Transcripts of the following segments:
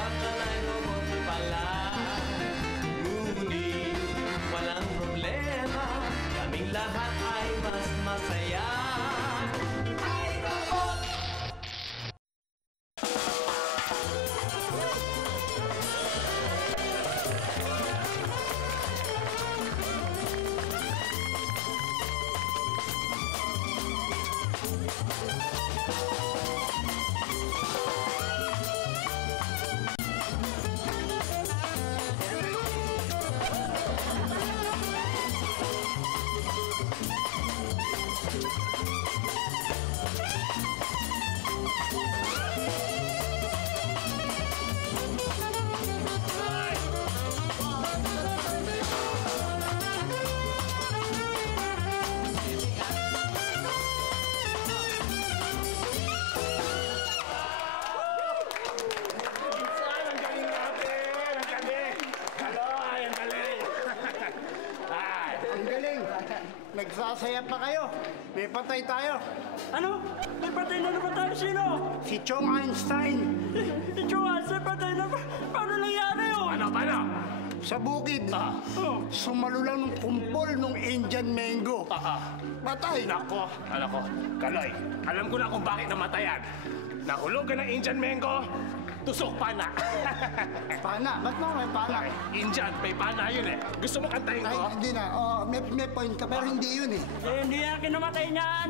Kakalay mabuti pala. Ngunit walang problema, kaming lahat ay mas masaya. Ay, robot! Nagsasaya pa kayo. May patay tayo. Ano? May patay na naman tayo. Sino? Si Chong Einstein. Si Chong Einstein patay na. Paano nangyari yun? Paano? Sa bukid. Sumalo lang ng kumpol ng Indian mango. Patay. Nako. Kaloy, alam ko na kung bakit namatayan. Nahulog ka ng Indian mango, tusok pana. Pana? Ba't mo may pana? Indian, may pana yun eh. Gusto mo kantahin Ay, ko? hindi na. May point ka, pero hindi yun eh. Hindi yan kinamatay niyan.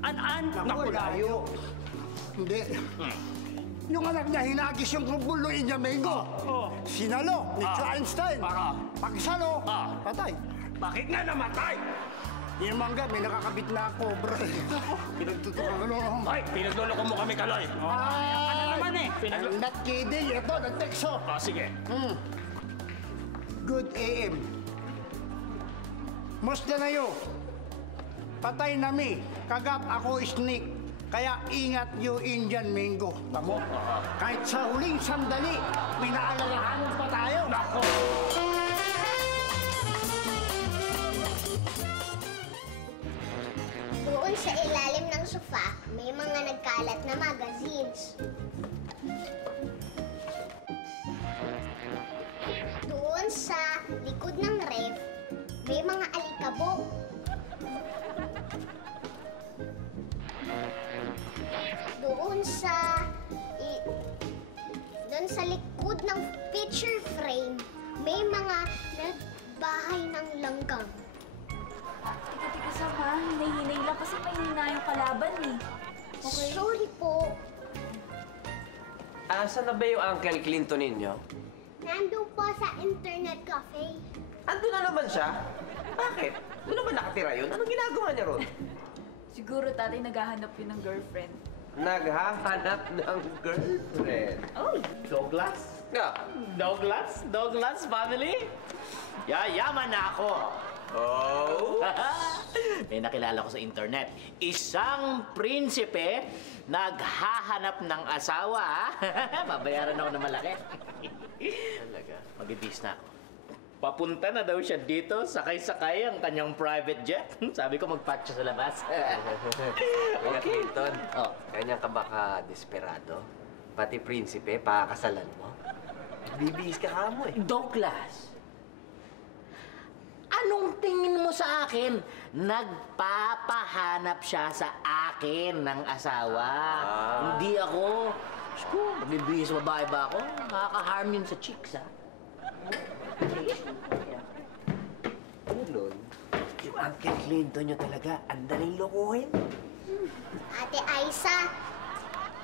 An-an. Naku, layo. Hindi. Yung anak niya, hinagis yung kumpol ng Indian mango. Sinalo ni Einstein. Pagsalo, patay. Bakit nga namatay? Yung mangga, may nakakabit na cobra. Pinagtutukan ko. Ay, pinagloloko mo kami, Kaloy. Naman eh. I'm not kidding. Ito, nag-texo. Sige. Good AM. Musta na yun? Patay na mi. Kagat ako snake. Kaya ingat yung Indian mango. Tamo? Kahit sa huling sandali, pinaalalahanan pa tayo. Nako! Doon sa ilalim ng sofa, may mga nagkalat na magazines. Doon sa likod ng ref, may mga alikabok. Doon sa likod ng picture frame, may mga nagbahay ng langgam. Tika, Sam, ha? Hinay-hinay lang kasi mahina yung kalaban, eh. Okay? Sorry po. Asan na ba yung Uncle Clinton ninyo? Nandun po sa internet cafe. Ando na naman siya? Bakit? Doon naman nakatira yun? Anong ginagawa niya ron? Siguro, tatay, naghahanap yun ng girlfriend. Naghahanap ng girlfriend. Oh, Douglas? Nga. Douglas family? Yayaman na ako. Oh? May nakilala ko sa internet. Isang prinsipe naghahanap ng asawa, ha? Babayaran ako ng malaki. Talaga? Mag-ibis na ako. Papunta na daw siya dito, sakay-sakay ang kanyang private jet. Sabi ko mag-patch siya sa labas. Kaya Clinton, Oh. ganyan ka baka desperado? Pati prinsipe, pakakasalan mo? Bibihis ka mo eh. Douglas, anong tingin mo sa akin? Nagpapahanap siya sa akin ng asawa. Hindi ako. Diyos ko, magbibihis sa babae ba ako? Nakaka-harm yun sa chicks, ha? Ano? Yung Uncle Clinton nyo talaga, ang daling lokohin. Ate Aiza,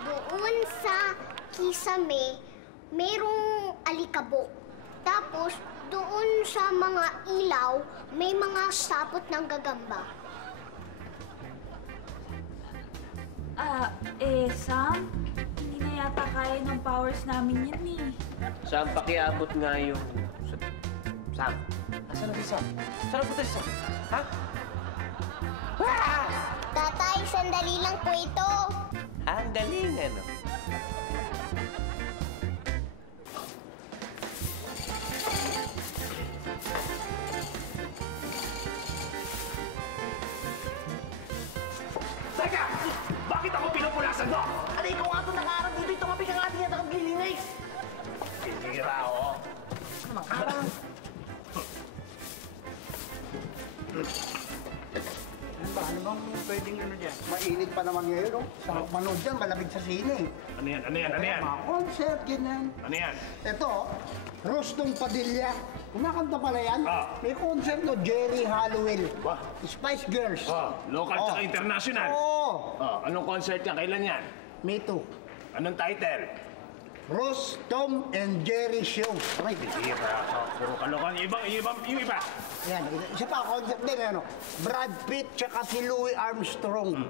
doon sa kisame, merong alikabok. Tapos, doon sa mga ilaw, may mga sapot ng gagamba. Sam? Hindi na yata kaya ng powers namin yan, eh. Saan pakiabot nga yung... Sam? Nasaan na si Sam? Saan na punta si Sam? Ha? Tatay, sandali lang po ito. Ang galing, ano? Teka! Bakit ako pinupulasan mo? Ano, ikaw nga ito nakaharap dito. Ito nga pinangati yan, nakaglilinis. pwedeng ano dyan. Mainit pa naman ngayon, no? Sarap manood dyan, malamig sa sine. Ano yan? Ano yan? Ano yan? Mga concert, ganyan. Ano yan? Ito, Rostong Padilla. Kumakanta pala yan. Ah. May concert no, Jerry Halliwell. Ba? Spice Girls. Oh, local tsaka international. Oo. Oh, anong concert yan? Kailan yan? Me too. Anong title? Ross, Tom, and Jerry Show. Ay, Bira. Puro kalokohan. Yung iba. yan. Isa pa, concert din, ano? Brad Pitt, tsaka si Louis Armstrong.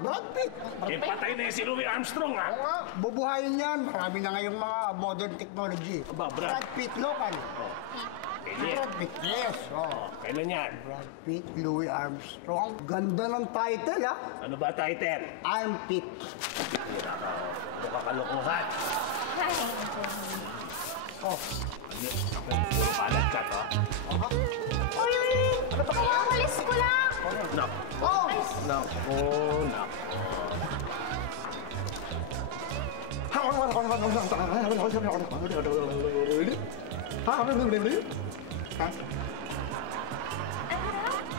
Brad Pitt. Eh, patay na si Louis Armstrong, ha? Oo nga, bubuhayin yan. Marami na ngayong mga modern technology. Aba, Brad. Pitt, local. Kailan? Brad Pitt, yes. Oh. Kailan yan? Brad Pitt, Louis Armstrong. Ganda ng title, ha? Ano ba title? I'm Pitt. Puro kalokohan. Ay, Oh. Puro kalat ka, to. uy! Kaya walis ko lang! Naku. Oh! Naku. Naku.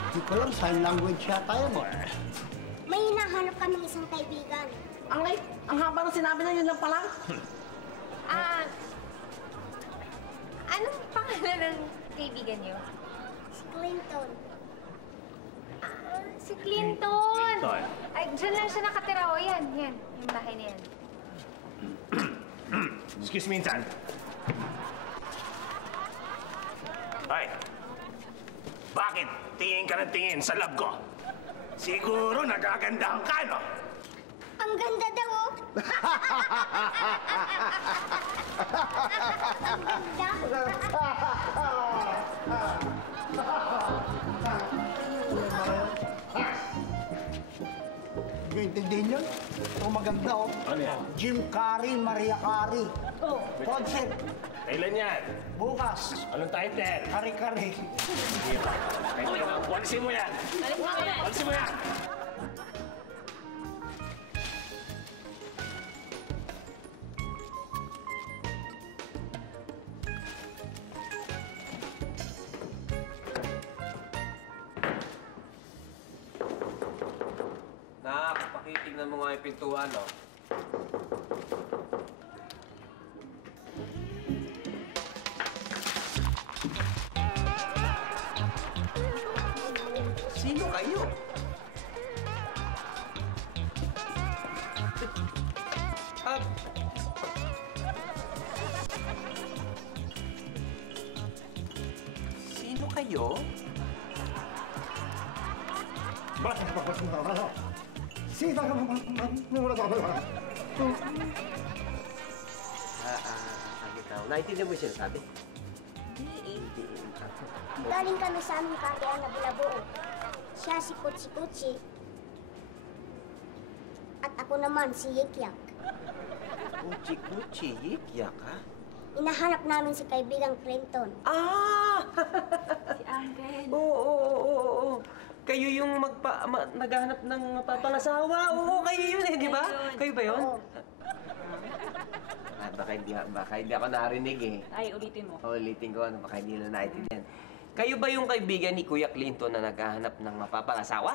Hindi ko lang, sign language yata yun. May hinahanap kaming isang kaibigan. Ang haba ng sinabi na yun lang pala. Ah, anong pangalan ng kaibigan niyo? Si Clinton. Ah, si Clinton! Clinton. Ay, dyan lang siya nakatira. O, yan. Yung bahay na yan. Excuse me, insan. Ay. Bakit tingin ka ng tingin sa lab ko? Siguro nagagandahan ka, no? Ang ganda daw, oh. Ang ganda. Hindi ko intindihin yun. Ito maganda, oh. Ano yan? Jim Carrey, Maria Carey. Oh, concert. Kailan yan? Bukas. Anong title? Kari-kari. Walisin mo yan! Walisin mo yan! Nak, pakitignan mo nga yung pintuan, no? Sino kayo? Ah, sino kayo? Saglit ako. Naintindihan mo yung sinasabi? Hindi. Galing kami sa aming kariyan na Bulabuo. Siya si Kutsi-Kutsi. At ako naman si Yik-Yak. Kuchi-kuchi, yik-yak, ha? Inahanap namin si kaibigang Clinton. Ah! Si Uncle. Oo. Kayo yung naghahanap ng papangasawa. Oo, kayo yun eh, di ba? Kayo ba yun? Oo. Ah, baka hindi ako narinig eh. Ay, ulitin mo. Ulitin ko, baka hindi na naintindihan. Kayo ba yung kaibigan ni Kuya Clinton na naghahanap ng mapapangasawa?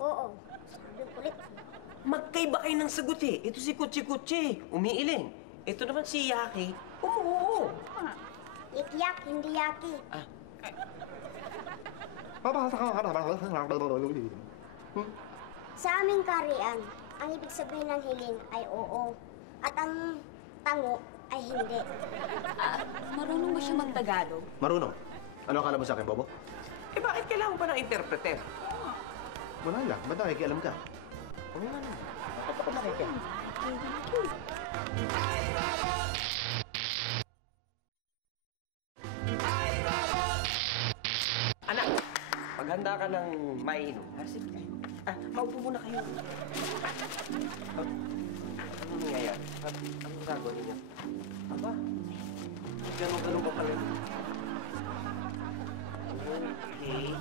Oo. Sabi kulit. Magkaiba kayo ng sagot eh. Ito si Kutsi-Kutsi, umiiling. Ito naman si Yaki, umuoo. Yik-Yak, hindi Yaki. Ah, Sa aming karian, ang ibig sabihin ng hiling ay oo. At ang tango ay hindi. Marunong ba siya mag-Tagalog? Marunong. Ano akala mo sa akin, Bobo? eh bakit kailangan pa ng interpreter? Wala lang. Ba't nakikialam ka? Oo nga naman. Bakit ako nakikialam? Anak, paghanda ka ng mainom. Sige. Maupo muna kayo. Ano nangyayari? Anong gagawin niyo? Aba, ganun-ganun ka pala. Okay.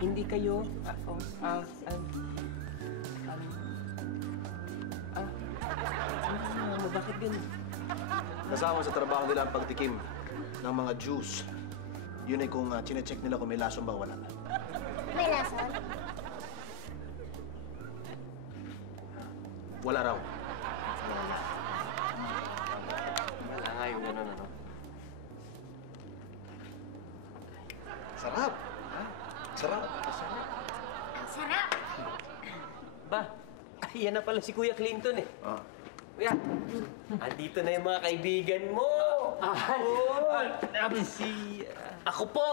Hindi kayo, bakit ganun? Kasama sa trabaho nila ang pagtikim ng mga juice. Yun ay kung chinecheck nila kung may lason ba o wala. May lason? Wala raw. Wala nga yung ganun, ano? Sarap. Sarap. Ang sarap! Ba, yan na pala si Kuya Clinton eh. Ah. Kuya, andito na yung mga kaibigan mo. Ako po,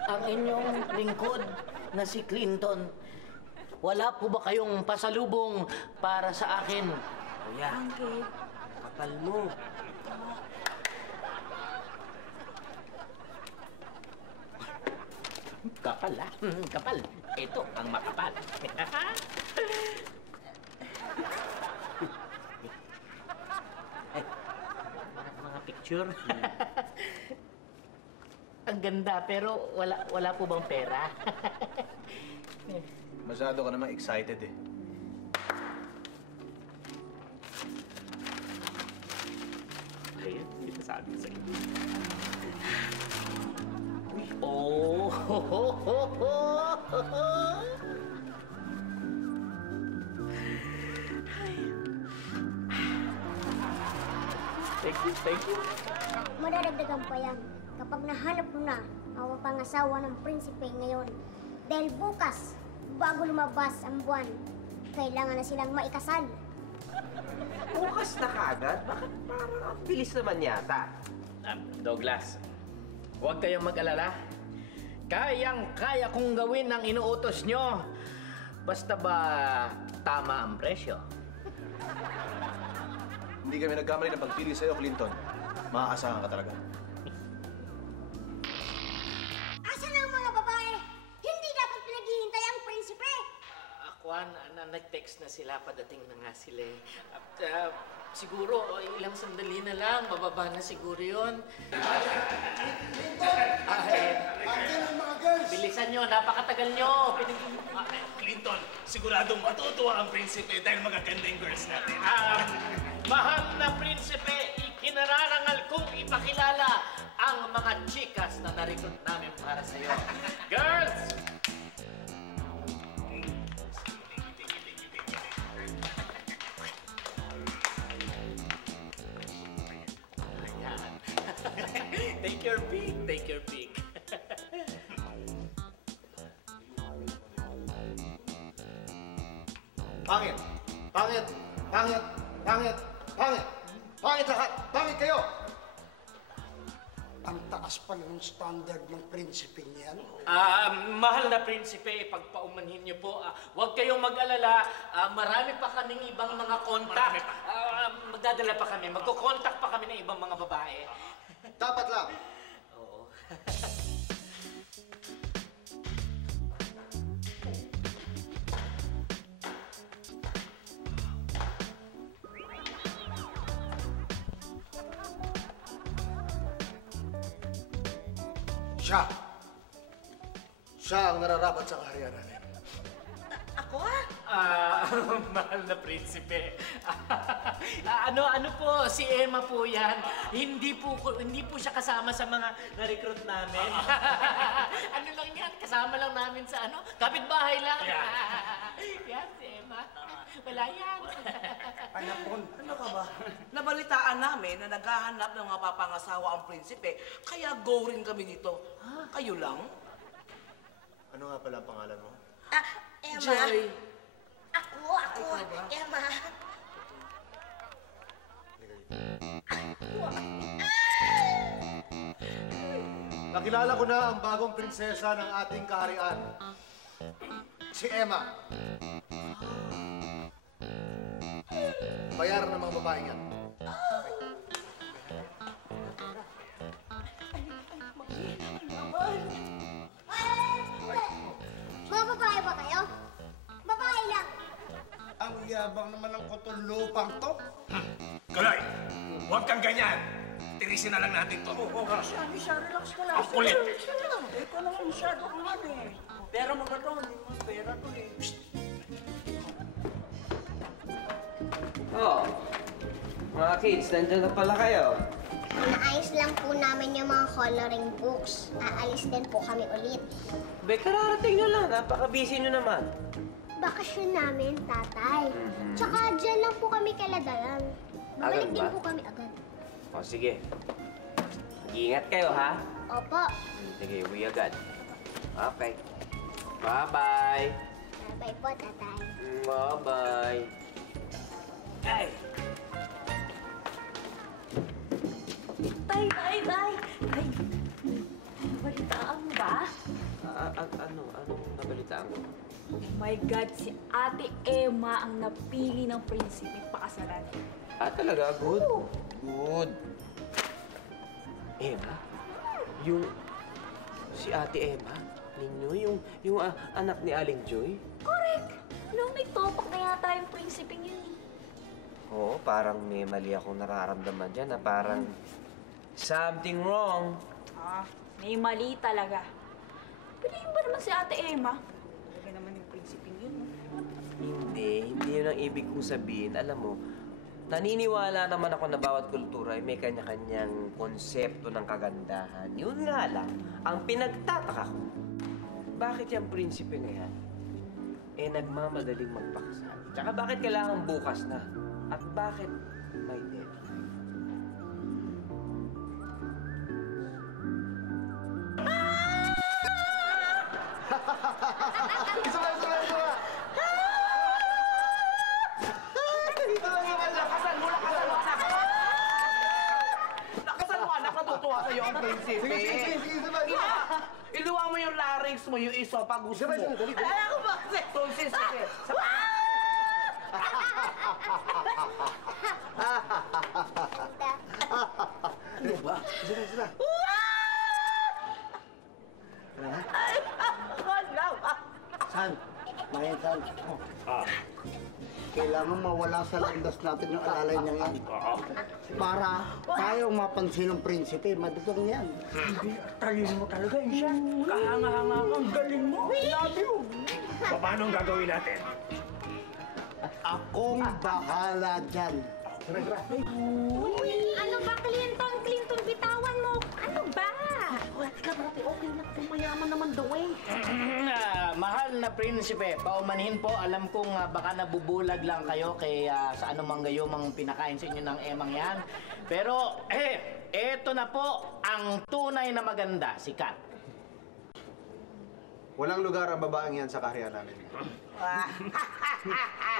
ang inyong lingkod na si Clinton. Wala po ba kayong pasalubong para sa akin? Kuya, Uncle, kapal mo. Kapal, ha? Kapal. Ito ang makapal. Mga picture. Ang ganda, pero wala po bang pera? Masyado ka naman excited eh. Ayun, hindi pa sabi sa'yo. Oh! Thank you. Madadagdagan pa yan kapag nahanap mo na ang pangasawa ng prinsipe ngayon. Dahil bukas, bago lumabas ang buwan, kailangan na silang maikasal. Bukas na kaagad? Bakit parang ang bilis naman yata? Douglas, huwag kayong mag-alala. Kayang-kaya kong gawin ang inuutos nyo. Basta ba tama ang presyo? Hindi kami nagkamali ng pagpili sa'yo, Clinton. Maaasahan ka talaga. Asan ang mga babae? Hindi dapat pinaghihintay ang prinsipe! Akwan, nag-text na sila, padating na nga sila. At siguro, ilang sandali na lang, bababa na siguro yun. Bilisan nyo, napakatagal nyo. Clinton, siguradong matutuwa ang prinsipe dahil magaganda yung girls natin. Mahal na prinsipe, ikinararangal kong ipakilala ang mga chikas na na-recruit namin para sa'yo. Girls! Ayan. Take your pick, take your pick. Pangit! Pangit! Pangit! Pangit! Pangit! Pangit lahat! Pangit kayo! Ang taas pa ng standard ng prinsipe niyan. Mahal na prinsipe, pagpaumanhin niyo po, huwag kayong mag-alala. Marami pa kaming ibang mga kontak. Magdadala pa kami, magkukontak pa kami ng ibang mga babae. Dapat lang! Oo. Siya! Siya ang nararapat sa kaharian natin. ako Mahal na prinsipe. Ano po, si Emma po yan. Hindi po siya kasama sa mga na-recruit namin. Ano lang yan, kasama lang namin sa kapitbahay lang. Yan, si Emma. Wala yan. Panapon, ano ka ba? Nabalitaan namin na naghahanap ng mga papangasawa ang prinsipe, kaya go rin kami dito. Kayo lang? Ano nga pala ang pangalan mo? Emma. Joy. Ako, Emma. Nakilala ko na ang bagong prinsesa ng ating kaharian. Si Emma. Bayaran ng mga babae yan. Mga babae ba kayo? Babae lang. Ang yabang naman ng kutong lupang to. Kaloy, huwag kang ganyan. titirisin na lang natin to. Misha, relax ka lang. Ang kulit. Ikaw naman masyado kang ano eh. Pera mo ka to, hindi mo pera to eh. Oh, mga kids, nandiyan na pala kayo. Naayos lang po namin yung mga coloring books. Aalis din po kami ulit. Be, kararating nyo lang. Napaka-busy nyo naman. Bakasyon namin, tatay. Tsaka dyan lang po kami kaladayan. Babalik Agad din ba? po kami agad. O, sige. Mag-iingat kayo, ha? Opo. Sige, uwi agad. Okay. Bye-bye. Bye po, tatay. Bye-bye. Ay! Tay! Tay! Balitaan mo ba? Anong nabalitaan ko? Oh my God, si Ate Emma ang napili ng prinsipe pakasalan. Talaga? Good? Good. Emma? Si Ate Emma? Ninyo? Yung anak ni Aling Joy? Correct! Nung may topak na yata yung prinsipeng yun eh. Oo, parang may mali akong nararamdaman dyan na parang something wrong. May mali talaga. Piliin ba naman si Ate Emma? Talaga naman yung prinsipeng yun. Hindi yun ang ibig kong sabihin. Alam mo, naniniwala naman ako na bawat kultura ay may kanya-kanyang konsepto ng kagandahan. Yun nga lang, ang pinagtataka ko, bakit yung prinsipe na yan, nagmamadaling magpakasal? Tsaka bakit kailangan bukas na? At bakit may deadline? Nakatutuwa sa'yo ang prinsipe. Iluwa mo yung larynx mo, yung esophagus mo. Alam ko ba kasi? Sige. Ano ba? Sira. San? Mayan, San. Kailangan mawala sa landas natin yung alalay niya yan. Para tayo mapansin ng prinsipe, madugong yan. Talino mo talaga, Isha. Kahanga-hanga kang galing mo. Love you. Paano ang gagawin natin? Akong bahala dyan. Ano ba, Clinton, bitawan mo? Ano ba? Okay na, mayaman naman daw eh. Mahal na prinsipe, paumanhin po, alam kong baka nabubulag lang kayo kay sa anumang gayumang pinakain sa inyo ng emang yan. Pero, eto na po ang tunay na maganda, si Kat. Walang lugar ang babaeng yan sa kaharian namin.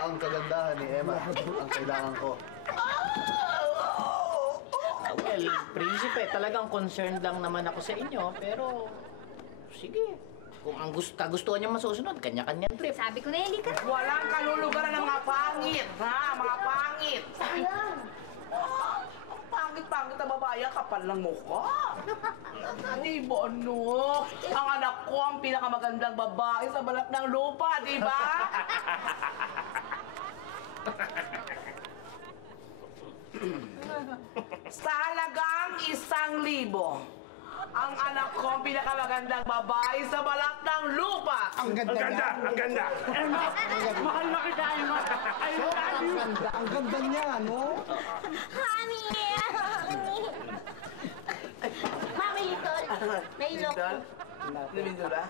Ang kagandahan ni Emma, ang kailangan ko. Well, prinsipe, talagang concerned lang naman ako sa inyo, pero sige. Kung ang kagustuhan niyo masusunod, kanya-kanyang trip. Sabi ko na, hindi ka. Walang kalulugaran ng mga pangit, ha? Mga pangit. Sayang. Ang pangit-pangit na babae, kapal ng mukha. Ay, Bono. Ang anak ko ang pinakamagandang babae sa balat ng lupa, di ba? Sa halagang 1,000, ang anak ko ang pinakamagandang babae sa balat ng lupa. Ang ganda. Mahal na kita, Emma. I love you. Ang ganda niya, no? Mami! Mami, Litol. Nailok ko. Lumindula?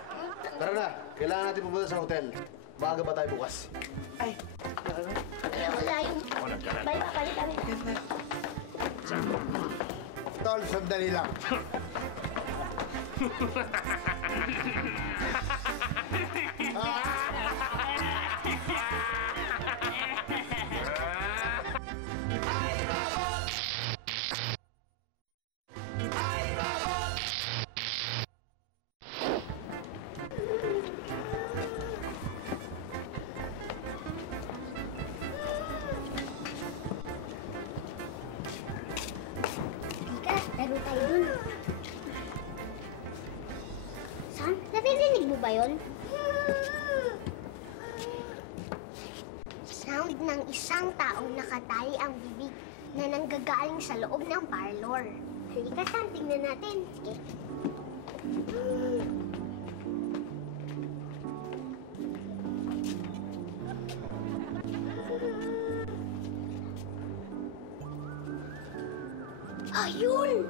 Tara na, kailangan natin pumunta sa hotel. Maaga pa tayo bukas. Ay, Wala yung... Balik kami. Tol, sandali lang. Laro tayo dun. San? Naririnig mo ba yun? Sound ng isang taong nakatali ang bibig na nanggagaling sa loob ng parlor. Sige, Katan, tingnan natin. Sige. Ayun!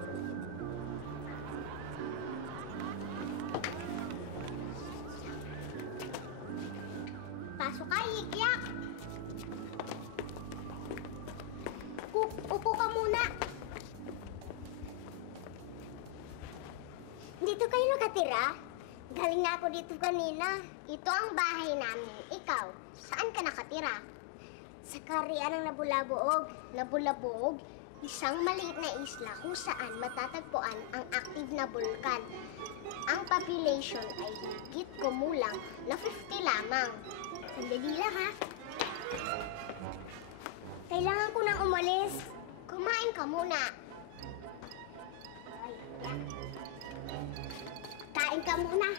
Pasok ka, Yik-Yak! Upo ka muna. Dito kayo nakatira? Galing na ako dito kanina. Ito ang bahay namin. Ikaw, saan ka nakatira? Sa Karian ng Nabulabuog, isang maliit na isla kung saan matatagpuan ang active na bulkan. Ang population ay higit kumulang na 50 lamang. Sandali lang, ha? Kailangan ko nang umalis. Kumain ka muna. Ay, yan. Kain ka muna.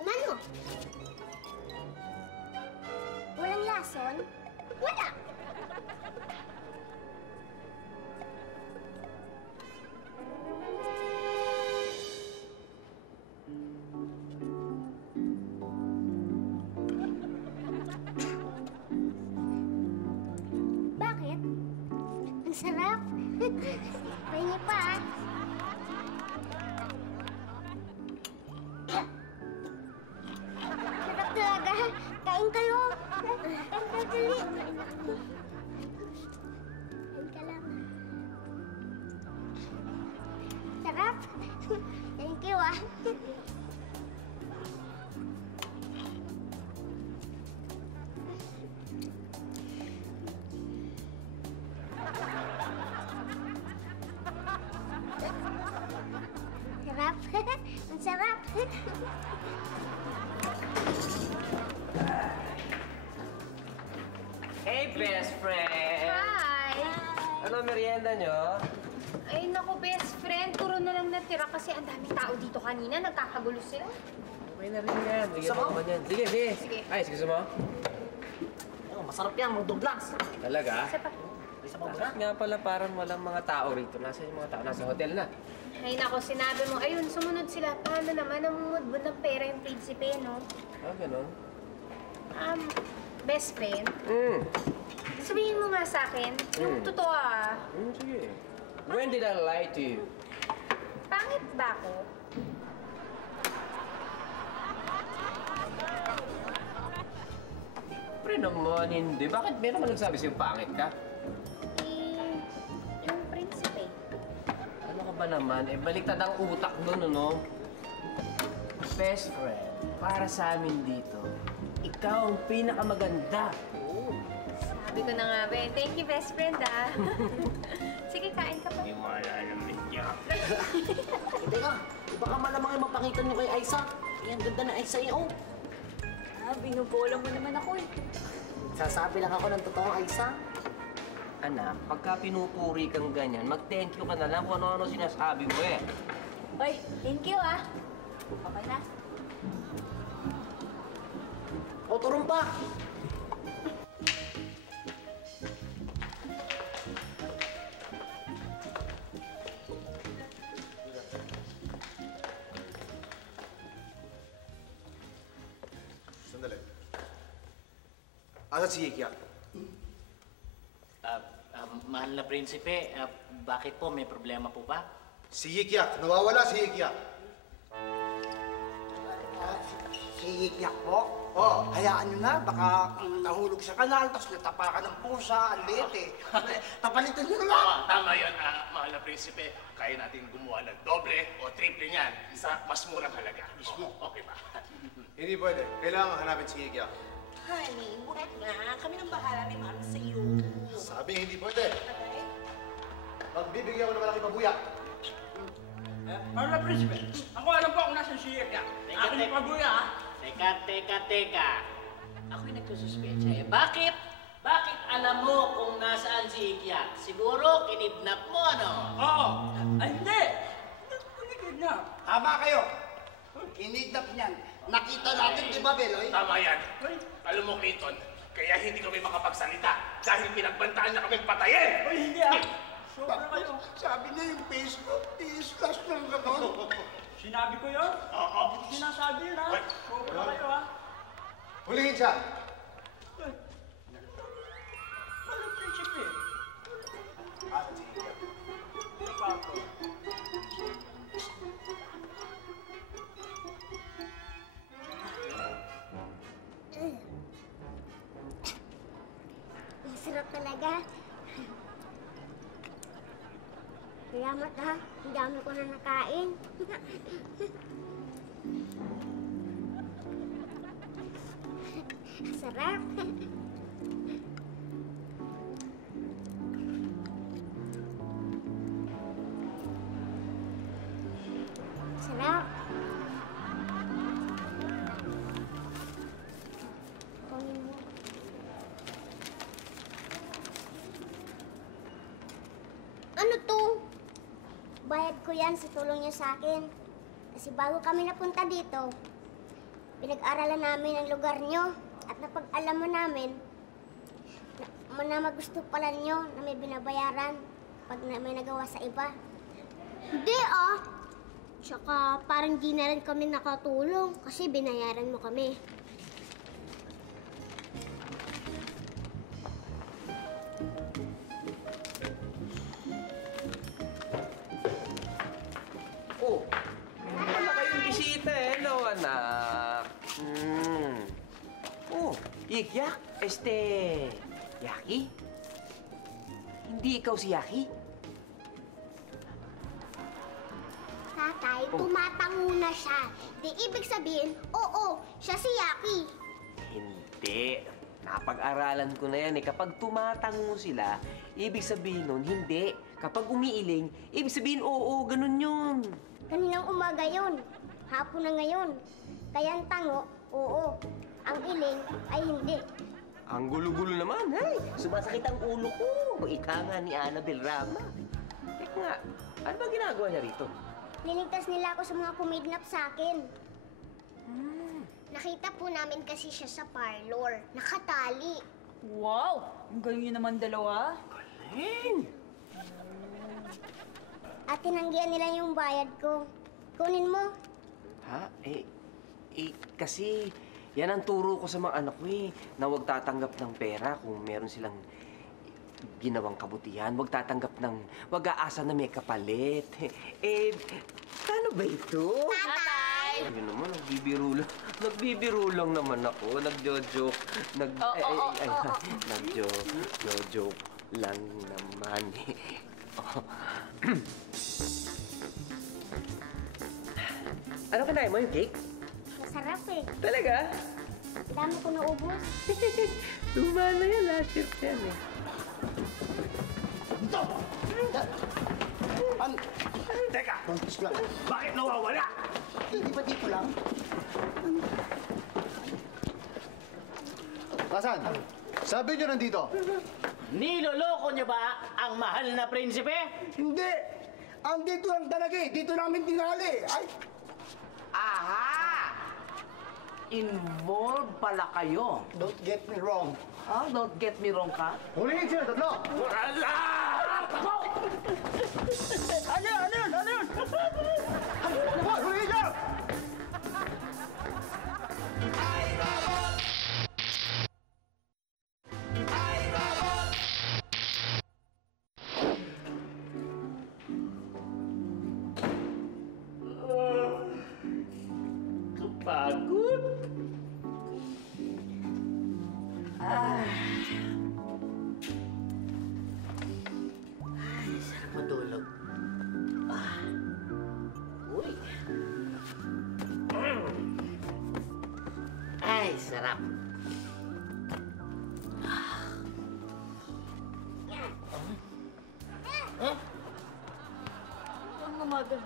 Umano? Walang lason? Wala. Bakit? Ang sarap. Pahingi pa, ah. Sarap talaga. Kain kayo. Kain kayo, dali. Kain ka lang. Sarap. Thank you, ah. Sarap. Ang sarap. Hey, best friend! Hi! Ano merienda nyo? Ay, naku, best friend. Puro na lang natira kasi ang daming tao dito kanina. Nagkakagulo sila. Okay na rin yan. Bigyan mo naman yan. Sige, sige. Sige. Ay, sige mo. Oh, masarap yan, magdublas. Talaga? Isa pa. Isa pa Bakit nga pala parang walang mga tao rito? Nasa yung mga tao? Nasa hotel na. Ay, naku, sinabi mo. Ayun, sumunod sila. Paano naman? Namumudbud ng pera yung prinsipe, no? Ah, ganun? Best friend. Sabihin mo nga sa akin, yung Mm. totoo, ah. Sige. When did I lie to you? Pangit ba ako? Pre naman, hindi. Bakit meron naman nagsabi sa'yo pangit ka? Eh, yung prinsipe. Ano ka ba naman? Eh, baliktad ang utak doon, ano? Best friend, para sa amin dito, ikaw ang pinakamaganda. Sabi ko na nga, Ben. Thank you, best friend, ah. Sige, kain ka pa. Hindi mo alam niya. Hindi ka. Baka malamang ay mapakita nyo kay Aiza. Ay, ang ganda na Aiza eh, oh. Binubola mo naman ako, eh. Sasabi lang ako ng totoo, Aiza. Anak, pagka pinupuri kang ganyan, mag-thank you ka na lang kung ano-ano sinasabi mo eh. Hoy, thank you, ah. Okay na. O, turong pa. Sandali. Asa si Yik-Yak? Mahal na prinsipe, bakit po? May problema po ba? Si Yik-Yak. Nawawala si Yik-Yak. Si Yik-Yak po? Oh, hayaan nyo na. Baka nahulog sa kanal, tapos natapakan ng pusa, ang liit eh. Papalitan nyo na lang. Tama yun, mahal na prinsipe. Kaya natin gumawa ng doble o triple niyan sa mas murang halaga. Okay ba? Hindi pwede. Kailangan hanapin si Yik-Yak. Honey, huwag na. Kami nang bahala ni Mami sa iyo. Sabi hindi pwede. Magbibigyan ko ng malaking pabuya. Mga prinsipe, ako alam po kung nasan si Yik-Yak. Akin yung pabuya, ha? Teka. Ako'y nagsususpetsa eh. Bakit? Bakit alam mo kung nasaan si Yik-Yak? Siguro kinidnap mo, ano? Oo. Ay, hindi. Hindi na. Tama kayo. Kinidnap niyan. Nakita natin, di ba, Beloy? Tama yan. Alam mo, Clayton, kaya hindi kami makapagsalita dahil pinagbantaan niya kaming patayin. Ay, hindi, ah. Sobra kayo. Sabi niya yung face ko, i-slash ng ganon. Sinabi ko yun? Oo. Hindi ko sinasabi yun, ha? Sobra kayo, ha? Hulihin siya! Wala prinsipe. Ang sarap talaga. Salamat ha. Ang dami ko na nakain. Sarap. Sarap. Kunin mo. Ano to? Bayad ko yan sa tulong niyo sa akin. Kasi bago kami napunta dito, pinag-aralan namin ang lugar niyo at napag-alaman namin na magusto pala niyo na may binabayaran pag may nagawa sa iba. Hindi ah! Tsaka parang di na rin kami nakatulong kasi binayaran mo kami. Oh, wala kayong bisita eh. Hello, anak. Oh, Yik-Yak. Yaki? Hindi ikaw si Yaki? Tatay, tumatango na siya. Di ibig sabihin, oo, siya si Yaki. Hindi. Napag-aralan ko na yan eh. Kapag tumatango sila, ibig sabihin nun, hindi. Kapag umiiling, ibig sabihin, oo, ganun yun. Kaninang umaga yun. Hapon na ngayon. Kaya ang tango, oo. Ang iling ay hindi. Ang gulo-gulo naman, hey! Sumasakit ang ulo ko. Ika nga ni Annabel Rama. Teka nga, ano ba ginagawa niya rito? Niligtas nila ako sa mga kumidnap sa akin. Nakita po namin kasi siya sa parlor. Nakatali. Wow! Ang galing nyo naman dalawa. Galing! At tinanggihan nila yung bayad ko. Kunin mo. Ha? Kasi yan ang turo ko sa mga anak ko eh, na huwag tatanggap ng pera kung meron silang ginawang kabutihan. Huwag tatanggap ng, huwag aasa na may kapalit. Paano ba ito? Tatay! Ayun naman, nagbibiro lang naman ako. Nagjo-joke. Nagjo-joke lang naman eh. Ano kinain mo yung cake? Masarap eh. Talaga? Dami ko naubos. Luma na yan, last year yan eh. Dito! Teka! Kontis lang. Bakit nawawala? Hindi ba dito lang? Asan? Sabi niyo nandito. Niloloko niyo ba ang mahal na prinsipe? Hindi! Andito lang talaga eh. Dito namin tinali. Ay! Aha! Involved pala kayo. Don't get me wrong. Ah, don't get me wrong ka? Hulihin siya, tatlo! Wala! Ano yun? Hulihin siya! Pagod. Sarap matulog. Uy. Ay, sarap. Ang umaga.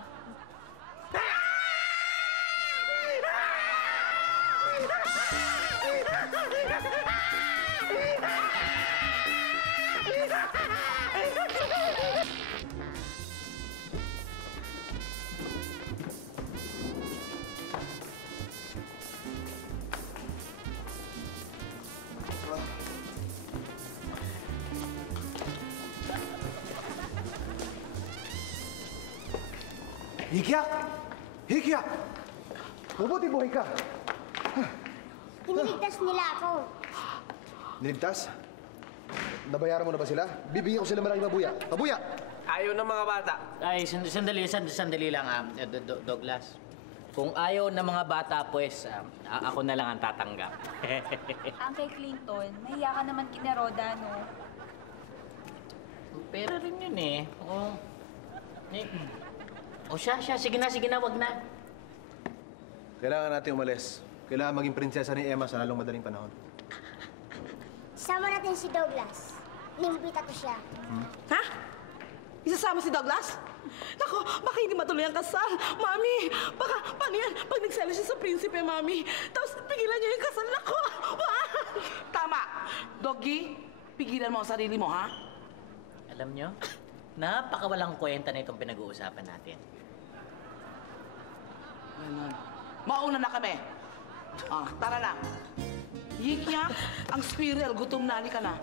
Hikyak! Hikyak! Mabuti buhay ka. Hiniligtas nila ako. Niligtas? Nabayaran mo na ba sila? Bibigyan ko sila maraming mabuya. Mabuya! Ayaw ng mga bata. Ay, sandali lang, Douglas. Kung ayaw ng mga bata, pues, ako na lang ang tatanggap. Uncle Clinton, nahiya ka naman kina Roda, no? Pero rin yun eh. O siya, sige na, wag na. Kailangan natin umalis. Kailangan maging prinsesa ni Emma sa lalong madaling panahon. Sama natin si Douglas. Nimbita ko siya. Ha? Isasama si Douglas? Naku, baka hindi matuloy ang kasal. Mami, baka, paano yan? Pag nagsala siya sa prinsipe, Mami, tapos pigilan niya yung kasal. Naku! Tama! Doggy, pigilan mo ang sarili mo, ha? Alam nyo, napakawalang kwenta na itong pinag-uusapan natin. Mauna na kami. Tara na. Yikya, ang squirrel, gutom na, ka na.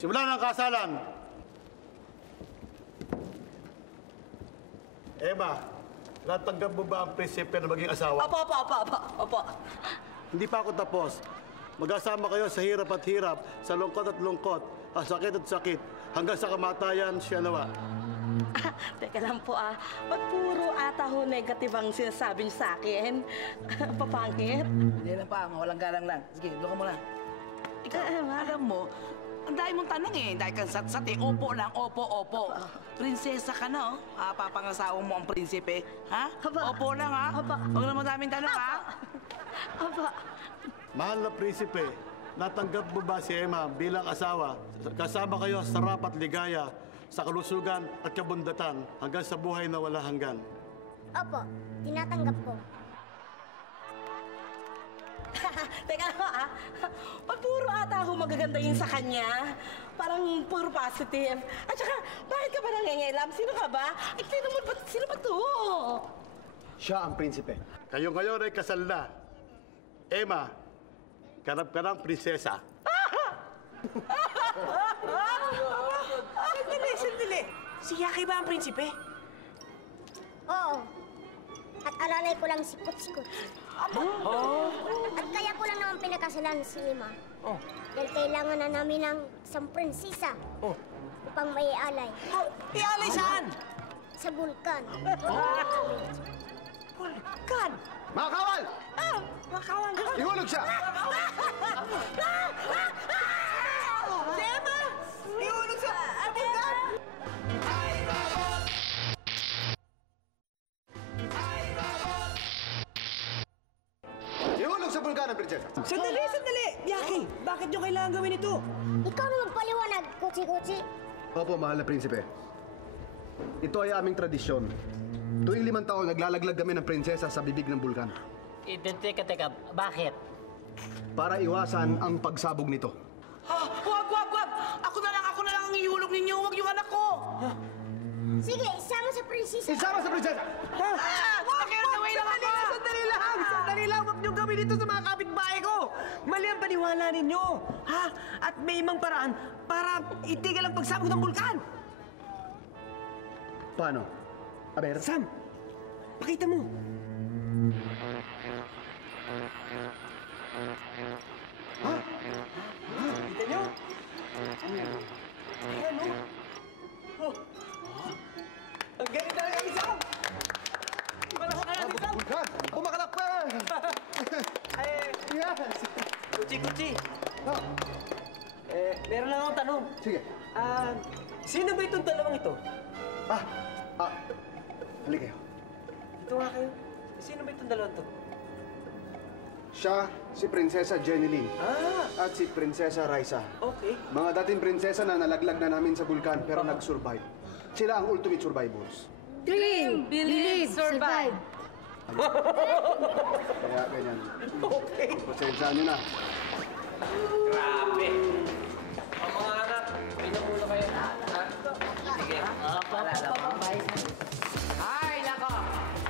Simulan ang kasalan. Emma, natanggap mo ba ang prinsipe na maging asawa? Opo. Hindi pa ako tapos. Mag-asama kayo sa hirap at hirap, sa lungkot at lungkot, sakit at sakit, hanggang sa kamatayan siya nawa. Teka lang po ba't puro ata ho negative ang sinasabi niyo sa akin? Papangit? Hindi lang pa, walang galang lang. Sige, doon ka muna. Ikaw, alam mo, ang dahil mong tanong dahil kang satsat opo lang, opo. Prinsesa ka na, papangasawa mo ang prinsipe, ha? Opo lang, ha? Huwag na madaming tanong, ha? Mahal na prinsipe, natanggap mo ba si Emma bilang asawa? Kasama kayo sa sarap at ligaya, sa kalusugan at kabundatan, hanggang sa buhay na wala hanggan. Opo, tinatanggap ko. Teka lang pag puro ata ako magagandahin sa kanya, parang puro positive. At saka, bakit ka ba nangingilam? Sino ka ba? Ay, sino ba to? Siya ang prinsipe. Kayo ngayon ay kasal na. Emma, kanap ka ng prinsesa. Sandali. Si Yaki ba ang prinsipe? Oo. At alalay ko lang si Kutsi-Kutsi. At kaya ko lang naman pinakasalan si Emma. Dahil kailangan na namin ng isang prinsesa upang may alay. Ialay saan? Sa bulkan. Bulkan? Mga kawal! Makawang ka. Ihulog siya! Si Emma! Ihulog siya! Bulkan! Ihulog sa bulkan ang prinsesa! Sandali! Yaki, bakit nyo kailangan gawin ito? Ikaw na magpaliwanag, Kutsi-Kutsi. Opo, mahal na prinsipe. Ito ay aming tradisyon. Tuwing 5 taon, naglalaglag kami ng prinsesa sa bibig ng bulkan. Teka, bakit? Para iwasan ang pagsabog nito. Wag! Ako na lang ang ihulog ninyo. Wag yung anak ko. Sige, isama sa prinsesa. Isama sa prinsesa! Away lang ako. Sandali lang! Huwag niyong gawin ito sa mga kapitbahay ko! Mali ang paniwala ninyo! Ha? At may imang paraan para itigil ang pagsabog ng bulkan! Paano? Aber? Sam! Pakita mo! Ha? Kita niyo? Ano? Ang galing talaga ni Sam! Bulkan! Bumakalak pa! Yes! Kutsi! Meron lang akong tanong. Sige. Sino ba itong dalawang ito? Halika kayo. Ito nga kayo. Sino ba itong dalawang to? Siya, si Prinsesa Jenny Lynn. At si Prinsesa Raisa. Okay. Mga dating prinsesa na nalaglag na namin sa bulkan pero nag-survive. Sila ang ultimate survivors. Dream, believe, survive. Kaya ganyan. Okay. Pasensyahan nyo na. Grabe. Ang mga anak, pinom muna kayo. Ha? Sige. Ay, nako!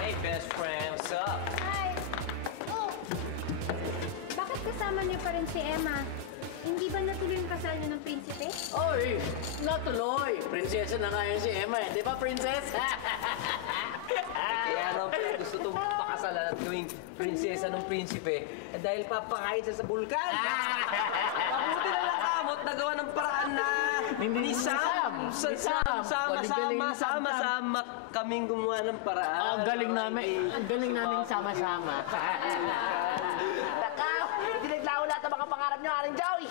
Hey, best friend, what's up? Hi! Oh! Bakit kasama niyo pa rin si Emma? Hindi ba natuloy yung kasal niyo ng prinsipe? Oy, natuloy. Prinsesa na nga yun si Emma eh. Di ba, princess? Kaya naman pala gusto itong pakasalan at gawing prinsesa ng prinsipe dahil papakain siya sa bulkan. Mabuti na lang kamot nagawa ng paraan na ni Sam. Sama-sama kaming gumawa ng paraan. Ang galing namin sama-sama. Taka, pinaglaho lahat ng mga pangarap niyo, Aling Joey.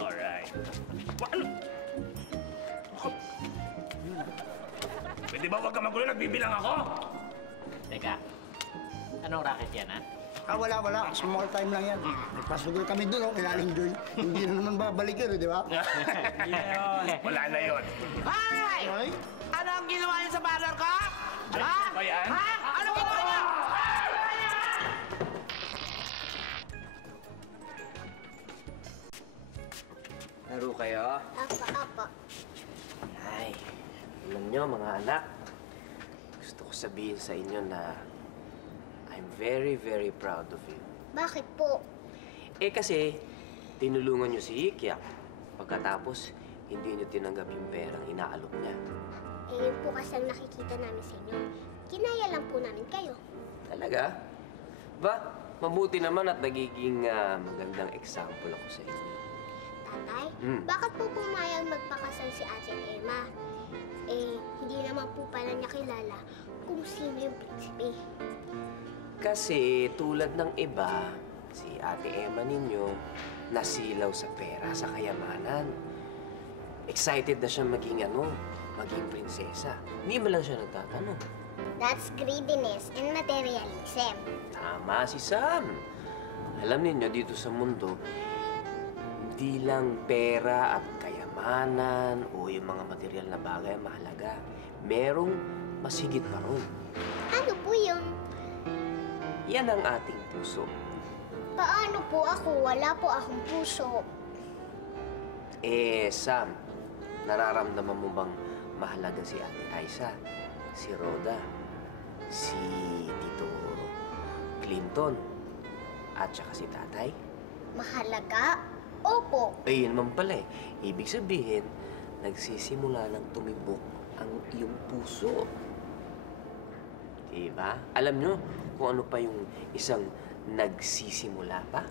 Alright. Ano? Pwede ba huwag ka magulo? Nagbibilang ako? Teka, anong racket yan, ha? Wala. Small time lang yan. Nagpasugol kami doon, ilalim doon. Hindi na naman babalik yun, di ba? Wala na yun. Hi! Ano ang ginawa niyo sa banner ko? Ha? Ba yan? Ha? Ano ginawa niyo? Laro kayo? Apa. Ay, alam nyo mga anak, gusto ko sabihin sa inyo na I'm very, very proud of you. Bakit po? Eh kasi, tinulungan nyo si Ikya. Pagkatapos, hindi nyo tinanggap yung perang inaalok niya. Eh, yun po kasi ang nakikita namin sa inyo. Kinaya lang po namin kayo. Talaga? Ba, mabuti naman at nagiging magandang example ako sa inyo. Tatay, bakit po pumayag magpakasal si Ate Emma? Eh, hindi naman po pala niya kilala kung sino yung prinsipe. Kasi tulad ng iba, si Ate Emma ninyo nasilaw sa pera, sa kayamanan. Excited na siya maging prinsesa. Hindi mo lang siya nagtatanong. That's greediness and materialism. Tama si Sam. Alam niyo dito sa mundo, hindi lang pera at kayamanan o yung mga material na bagay ang mahalaga. Merong mas higit pa ron. Ano po yun? Yan ang ating puso. Paano po ako? Wala po akong puso. Eh, Sam, nararamdaman mo bang mahalaga si Ate Aiza, si Rhoda, si Tito Clinton, at saka si Tatay? Mahalaga? Opo. Eh, yun naman pala eh. Ibig sabihin, nagsisimula ng tumibok ang iyong puso. Diba? Alam nyo kung ano pa yung isang nagsisimula pa?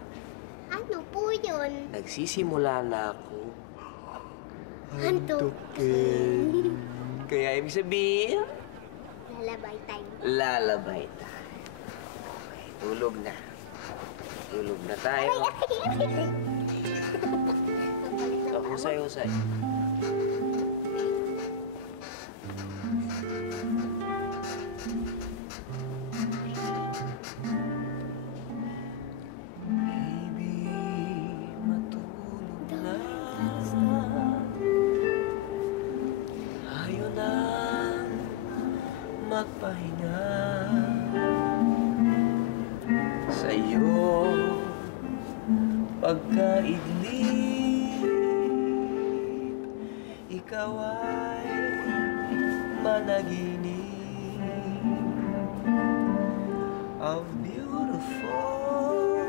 Ano po yun? Nagsisimula na ako Hantukin. Kaya ibig sabihin, Lalabay tayo. lalabay tayo. Okay, tulog na. Tulog na tayo. Husay-husay. Magpahinga sa'yo pagkaidlip, ikaw ay managinip of beautiful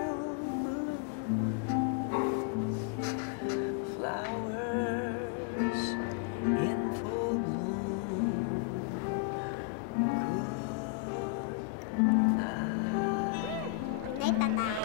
flowers in full bloom. Nay, tatay.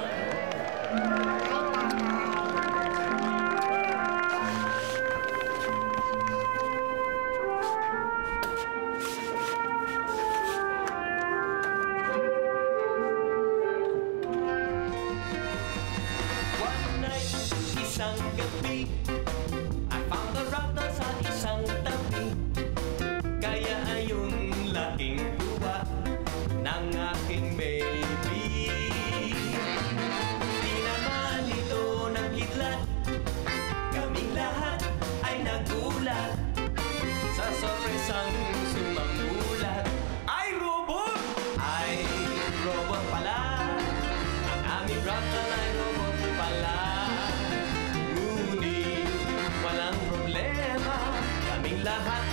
One night, isang gabi, I found a rata sa isang tabi. Kaya ayun laking tuwa ng aking baby. Di naman ito nagkidlat, lahat